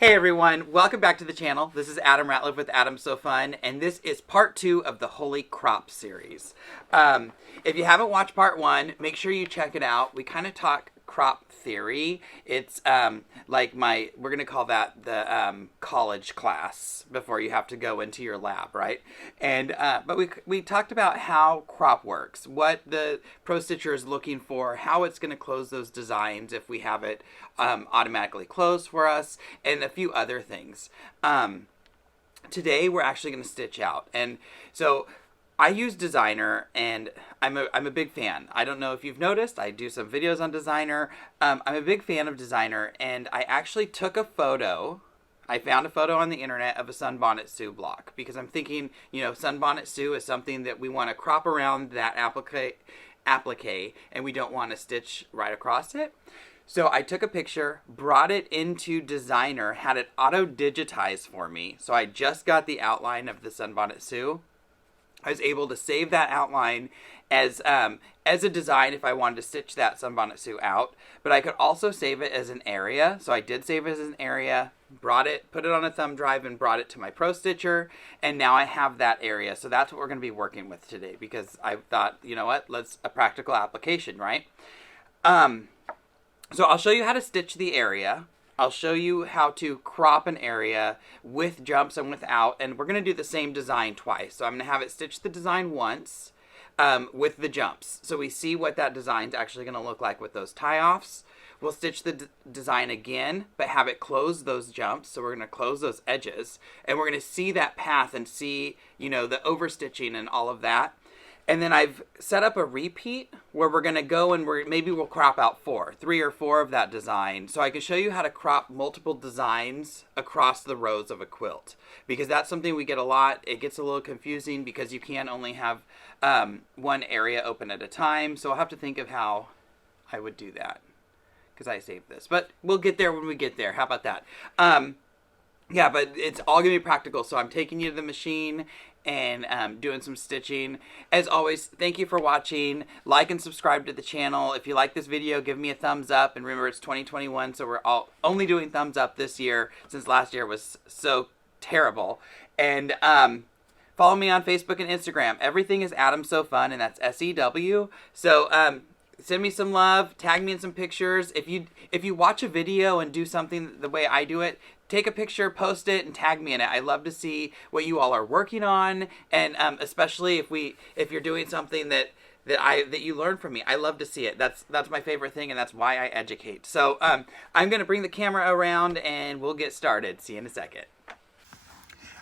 Hey everyone, welcome back to the channel. This is Adam Ratliff with Adam's So Fun, and this is part 2 of the Holy Crop series. If you haven't watched part 1, make sure you check it out. We kind of talk crop theory. It's like we're going to call that the college class before you have to go into your lab, right? And but we talked about how crop works, what the Pro Stitcher is looking for, how it's going to close those designs if we have it automatically closed for us, and a few other things. Today we're actually going to stitch out, and so I use Designer, and I'm a big fan. I don't know if you've noticed, I do some videos on Designer. I'm a big fan of Designer, and I actually took a photo. I found a photo on the internet of a Sunbonnet Sue block, because I'm thinking, you know, Sunbonnet Sue is something that we want to crop around that applique, and we don't want to stitch right across it. So I took a picture, brought it into Designer, had it auto-digitize for me. So I just got the outline of the Sunbonnet Sue. I was able to save that outline as a design if I wanted to stitch that Sunbonnet Sue out. But I could also save it as an area. So I did save it as an area, brought it, put it on a thumb drive, and brought it to my Pro Stitcher. And now I have that area. So that's what we're going to be working with today, because I thought, you know what, let's a practical application, right? So I'll show you how to stitch the area. I'll show you how to crop an area with jumps and without, and we're going to do the same design twice. So I'm going to have it stitch the design once with the jumps. So we see what that design's actually going to look like with those tie-offs. We'll stitch the design again, but have it close those jumps. So we're going to close those edges, and we're going to see that path and see, you know, the overstitching and all of that. And then I've set up a repeat where we're going to go and maybe we'll crop out 3 or 4 of that design. So I can show you how to crop multiple designs across the rows of a quilt, because that's something we get a lot. It gets a little confusing because you can only have one area open at a time. So I'll have to think of how I would do that, because I saved this. But we'll get there when we get there. How about that? Yeah, but it's all going to be practical. So I'm taking you to the machine and doing some stitching. As always, thank you for watching. Like and subscribe to the channel. If you like this video, give me a thumbs up. And remember, it's 2021, so we're only doing thumbs up this year, since last year was so terrible. And follow me on Facebook and Instagram. Everything is Adam So Fun, and that's SEW. So send me some love. Tag me in some pictures. If you watch a video and do something the way I do it, take a picture, post it, and tag me in it. I love to see what you all are working on, and especially if you're doing something that you learn from me. I love to see it. That's my favorite thing, and that's why I educate. So I'm gonna bring the camera around, and we'll get started. See you in a second.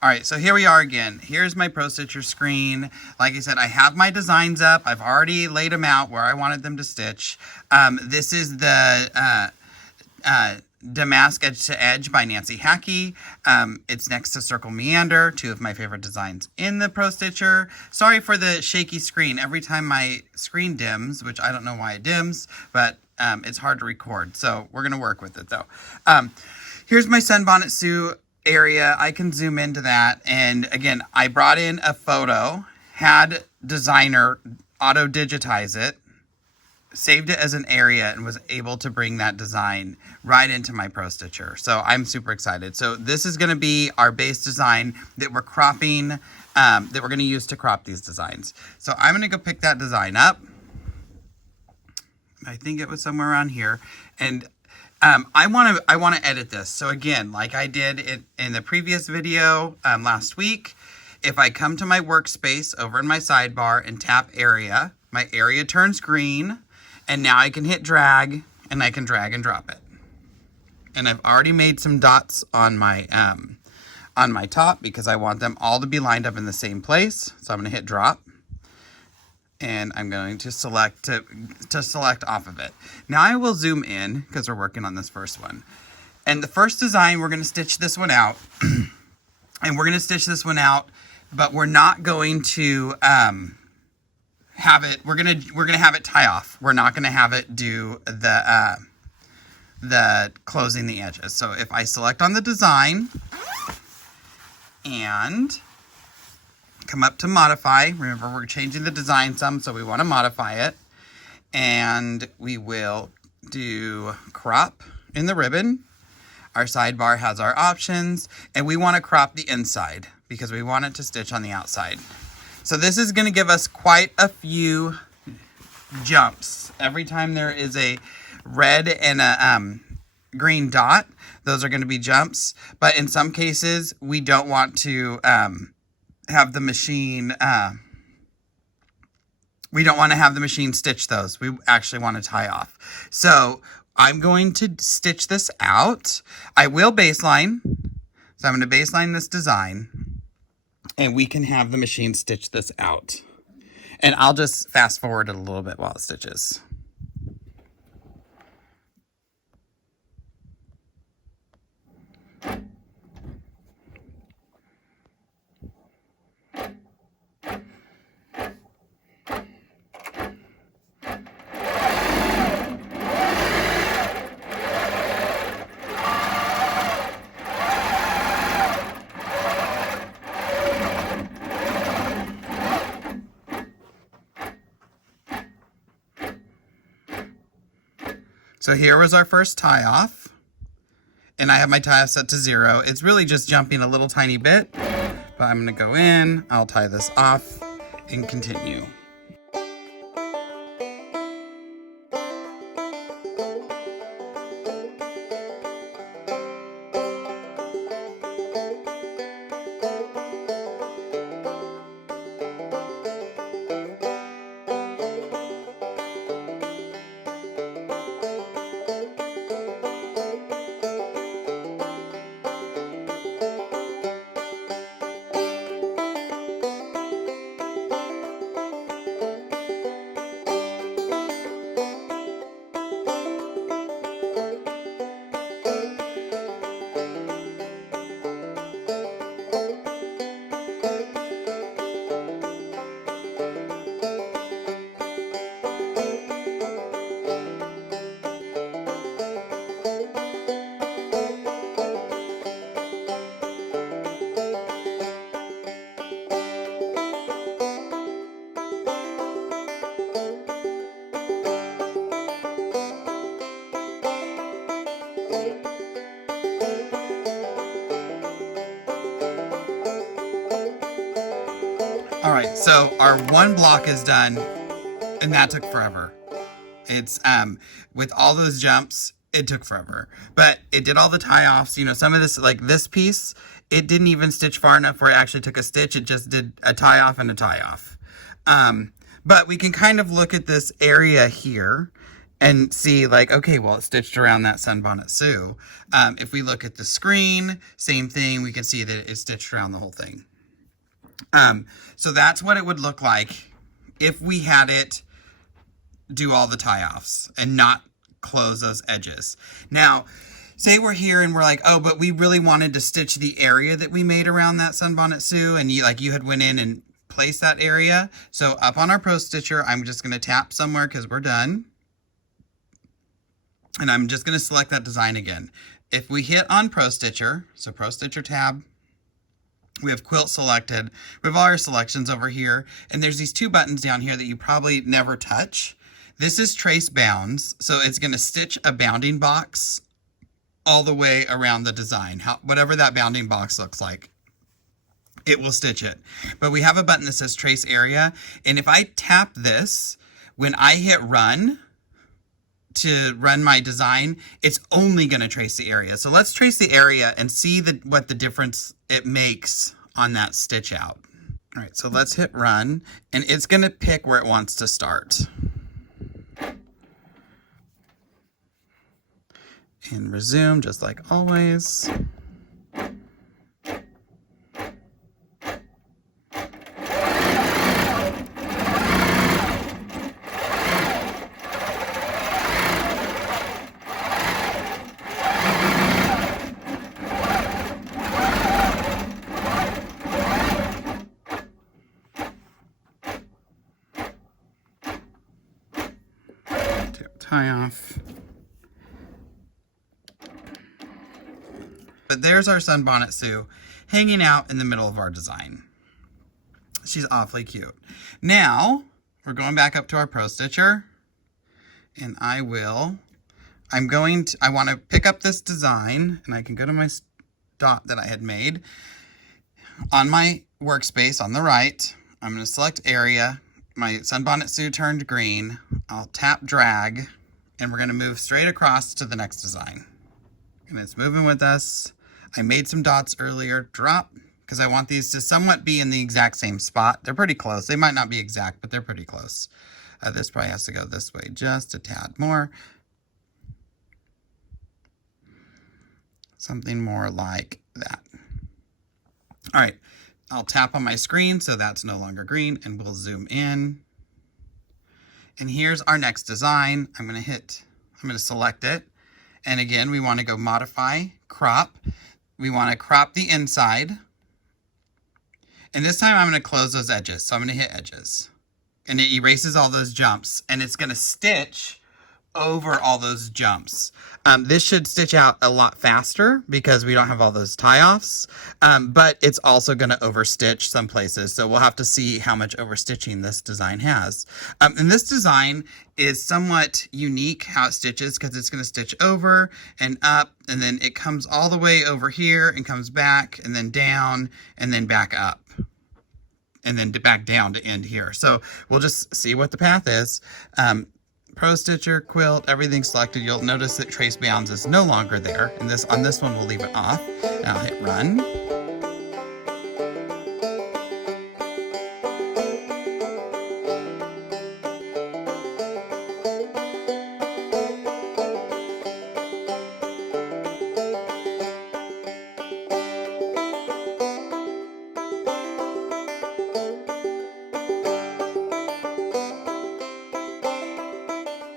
All right, so here we are again. Here's my Pro Stitcher screen. Like I said, I have my designs up. I've already laid them out where I wanted them to stitch. This is the Damask Edge to Edge by Nancy Hackey. It's next to Circle Meander, 2 of my favorite designs in the Pro Stitcher. Sorry for the shaky screen. Every time my screen dims, which I don't know why it dims, but it's hard to record. So we're going to work with it, though. Here's my Sunbonnet Sue area. I can zoom into that. And again, I brought in a photo, had Designer auto-digitize it, saved it as an area, and was able to bring that design right into my Pro Stitcher. So I'm super excited. So this is going to be our base design that we're cropping, that we're going to use to crop these designs. So I'm going to go pick that design up. I think it was somewhere around here. And I want to edit this. So again, like I did in the previous video last week, if I come to my workspace over in my sidebar and tap area, my area turns green. And now I can hit drag, and I can drag and drop it. And I've already made some dots on my top, because I want them all to be lined up in the same place. So I'm going to hit drop, and I'm going to select to select off of it. Now I will zoom in, because we're working on this first one. And the first design, we're going to stitch this one out, and we're going to stitch this one out, but we're not going to have it. We're gonna have it tie off. We're not gonna have it do the closing the edges. So if I select on the design and come up to modify, remember we're changing the design some, so we want to modify it, and we will do crop in the ribbon. Our sidebar has our options, and we want to crop the inside because we want it to stitch on the outside. So this is going to give us quite a few jumps. Every time there is a red and a green dot, those are going to be jumps. But in some cases, we don't want to have the machine... we don't want to have the machine stitch those. We actually want to tie off. So I'm going to stitch this out. I will baseline. So I'm going to baseline this design. And we can have the machine stitch this out. And I'll just fast forward it a little bit while it stitches. So here was our first tie off, and I have my tie off set to 0. It's really just jumping a little tiny bit, but I'm gonna go in, I'll tie this off and continue. All right, so our one block is done, and that took forever. It's, with all those jumps, it took forever. But it did all the tie-offs. You know, some of this, like this piece, it didn't even stitch far enough where it actually took a stitch. It just did a tie-off and a tie-off. But we can kind of look at this area here and see like, okay, well, it stitched around that Sunbonnet Sue. If we look at the screen, same thing, we can see that it stitched around the whole thing. So that's what it would look like if we had it do all the tie-offs and not close those edges. Now, say we're here and we're like, oh, but we really wanted to stitch the area that we made around that Sunbonnet Sue, and you had went in and placed that area. So up on our Pro Stitcher, I'm just going to tap somewhere because we're done. And I'm just going to select that design again. If we hit on Pro Stitcher, so Pro Stitcher tab, we have quilt selected. We have all our selections over here. And there's these two buttons down here that you probably never touch. This is trace bounds. So it's going to stitch a bounding box all the way around the design. Whatever that bounding box looks like, it will stitch it. But we have a button that says trace area. And if I tap this, when I hit run to run my design, it's only going to trace the area. So let's trace the area and see what the difference it makes on that stitch out. All right, so let's hit run, and it's going to pick where it wants to start. And resume just like always. Tie off. But there's our Sunbonnet Sue hanging out in the middle of our design. She's awfully cute. Now we're going back up to our Pro Stitcher, and I I want to pick up this design, and I can go to my dot that I had made. On my workspace on the right, I'm going to select area. My Sunbonnet Sue turned green. I'll tap drag, and we're going to move straight across to the next design. And it's moving with us. I made some dots earlier. Drop, because I want these to somewhat be in the exact same spot. They're pretty close. They might not be exact, but they're pretty close. This probably has to go this way just a tad more. Something more like that. All right, I'll tap on my screen so that's no longer green, and we'll zoom in. And here's our next design. I'm going to select it. And again, we want to go modify, crop. We want to crop the inside. And this time I'm going to close those edges. So I'm going to hit edges. And it erases all those jumps. And it's going to stitch over all those jumps. This should stitch out a lot faster because we don't have all those tie-offs, but it's also going to overstitch some places. So we'll have to see how much overstitching this design has. And this design is somewhat unique how it stitches because it's going to stitch over and up, and then it comes all the way over here and comes back and then down and then back up and then back down to end here. So we'll just see what the path is. Pro Stitcher, quilt, everything selected. You'll notice that trace bounds is no longer there. And on this one, we'll leave it off. And I'll hit run.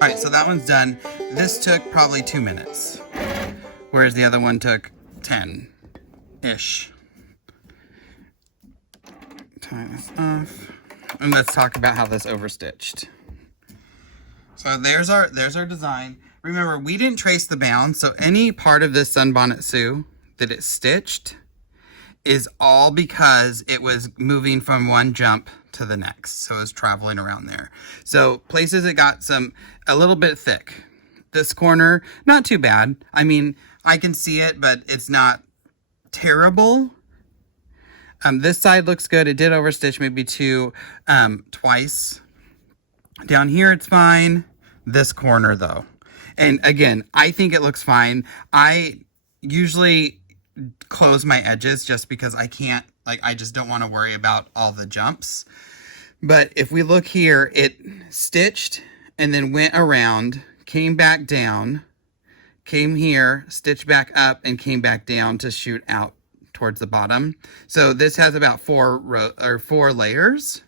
All right, so that one's done. This took probably 2 minutes, whereas the other one took 10-ish. Tie this off, and let's talk about how this overstitched. So there's our design. Remember, we didn't trace the bounds, so any part of this Sunbonnet Sue that it stitched is all because it was moving from one jump to the next. So it's traveling around there. So places it got a little bit thick. This corner, not too bad. I mean, I can see it, but it's not terrible. This side looks good. It did overstitch maybe twice. Down here, it's fine. This corner though. And again, I think it looks fine. I usually close my edges just because I can't, I just don't want to worry about all the jumps. But if we look here, it stitched and then went around, came back down, came here, stitched back up, and came back down to shoot out towards the bottom. So this has about 4 layers.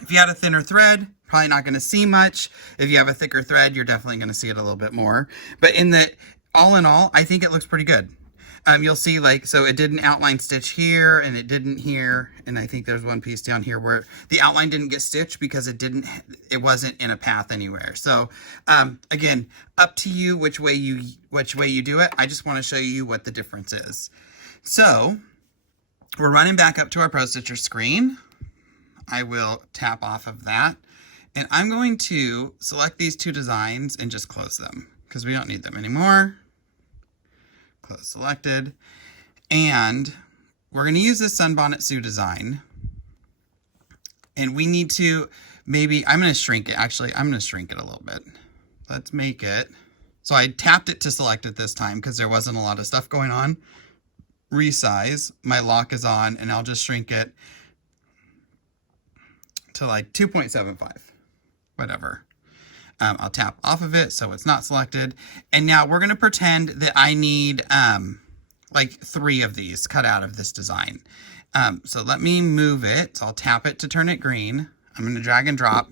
If you had a thinner thread, probably not going to see much. If you have a thicker thread, you're definitely going to see it a little bit more. But all in all, I think it looks pretty good. You'll see so it did an outline stitch here and it didn't here. And I think there's one piece down here where the outline didn't get stitched because it wasn't in a path anywhere. So again, up to you which way you do it. I just want to show you what the difference is. So we're running back up to our Pro Stitcher screen. I will tap off of that. And I'm going to select these 2 designs and just close them because we don't need them anymore. Close selected. And we're going to use this Sunbonnet Sue design. And we need to I'm going to shrink it. Actually, I'm going to shrink it a little bit. Let's make it. So I tapped it to select it this time because there wasn't a lot of stuff going on. Resize. My lock is on and I'll just shrink it to 2.75. Whatever. I'll tap off of it so it's not selected. And now we're going to pretend that I need 3 of these cut out of this design. So let me move it. So I'll tap it to turn it green. I'm going to drag and drop.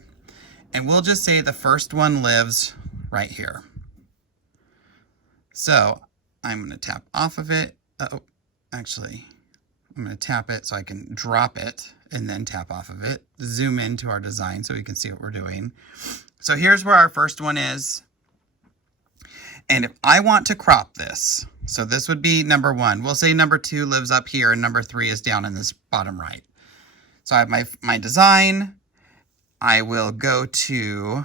And we'll just say the first one lives right here. So I'm going to tap off of it. Oh, actually, I'm going to tap it so I can drop it and then tap off of it. Zoom into our design so we can see what we're doing. So here's where our first one is. And if I want to crop this, so this would be number 1. We'll say number 2 lives up here and number 3 is down in this bottom right. So I have my design. I will go to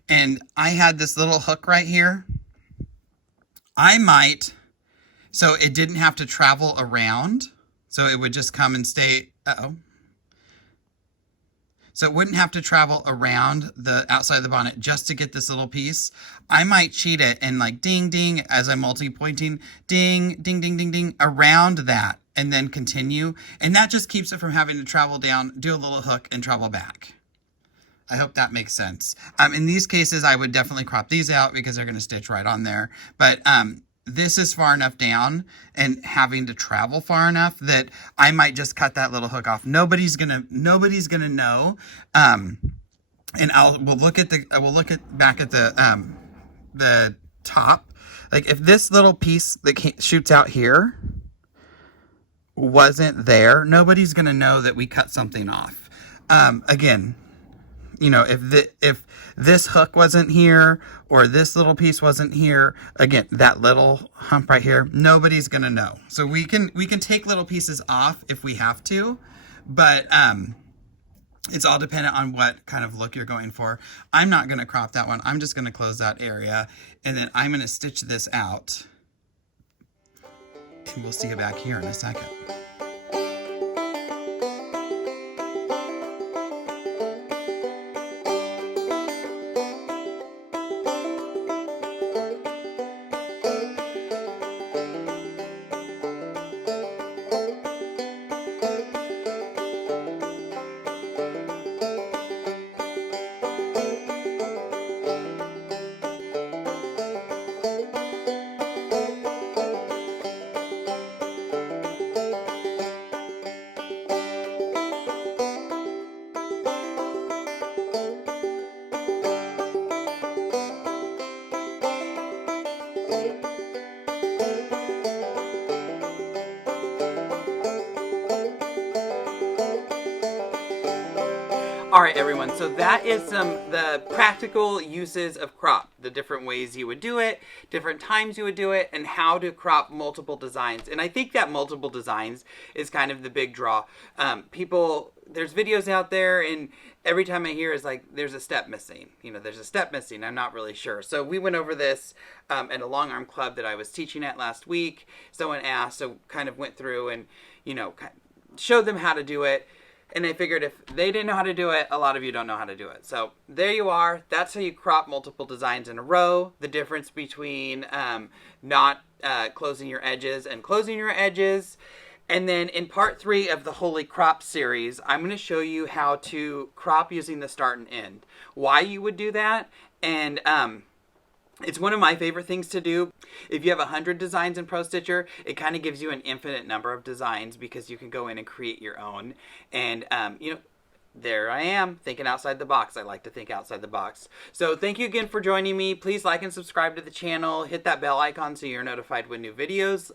and I had this little hook right here, so it didn't have to travel around. So it would just come and stay, so it wouldn't have to travel around the outside of the bonnet just to get this little piece. I might cheat it and like ding, ding, as I'm multi-pointing, ding, ding, ding, ding, ding, around that, and then continue. And that just keeps it from having to travel down, do a little hook, and travel back. I hope that makes sense. In these cases, I would definitely crop these out because they're going to stitch right on there. But this is far enough down and having to travel far enough that I might just cut that little hook off. Nobody's gonna know. And we'll look back at the top. Like if this little piece that shoots out here wasn't there, nobody's gonna know that we cut something off. Again, you know, if this hook wasn't here or this little piece wasn't here, again, that little hump right here, nobody's gonna know. So we can take little pieces off if we have to, but it's all dependent on what kind of look you're going for. I'm not gonna crop that one. I'm just gonna close that area, and then I'm gonna stitch this out, and we'll see you back here in a second. All right, everyone, so that is the practical uses of crop, the different ways you would do it, different times you would do it, and how to crop multiple designs. And I think that multiple designs is kind of the big draw. There's videos out there, and every time I hear is like, there's a step missing. You know, there's a step missing. I'm not really sure. So we went over this at a long arm club that I was teaching at last week. Someone asked, so kind of went through and, you know, showed them how to do it. And I figured if they didn't know how to do it, a lot of you don't know how to do it. So there you are. That's how you crop multiple designs in a row. The difference between not closing your edges and closing your edges. And then in part 3 of the Holy Crop series, I'm going to show you how to crop using the start and end. Why you would do that. And it's one of my favorite things to do. If you have 100 designs in Pro Stitcher, it kind of gives you an infinite number of designs because you can go in and create your own. And, you know, there I am, thinking outside the box. I like to think outside the box. So thank you again for joining me. Please like and subscribe to the channel. Hit that bell icon so you're notified when new videos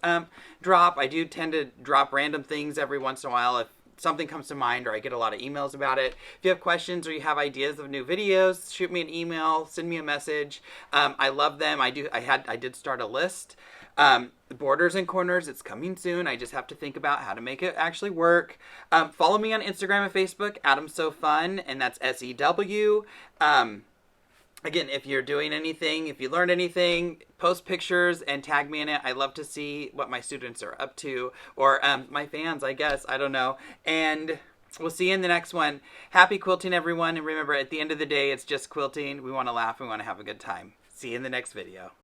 drop. I do tend to drop random things every once in a while if something comes to mind or I get a lot of emails about it. If you have questions or you have ideas of new videos, shoot me an email, send me a message. I love them. I did start a list. Borders and corners, it's coming soon. I just have to think about how to make it actually work. Follow me on Instagram and Facebook, Adam's So Fun, and that's SEW. Again, if you're doing anything, if you learned anything, post pictures and tag me in it. I love to see what my students are up to, or my fans, I guess. I don't know. And we'll see you in the next one. Happy quilting, everyone. And remember, at the end of the day, it's just quilting. We want to laugh. We want to have a good time. See you in the next video.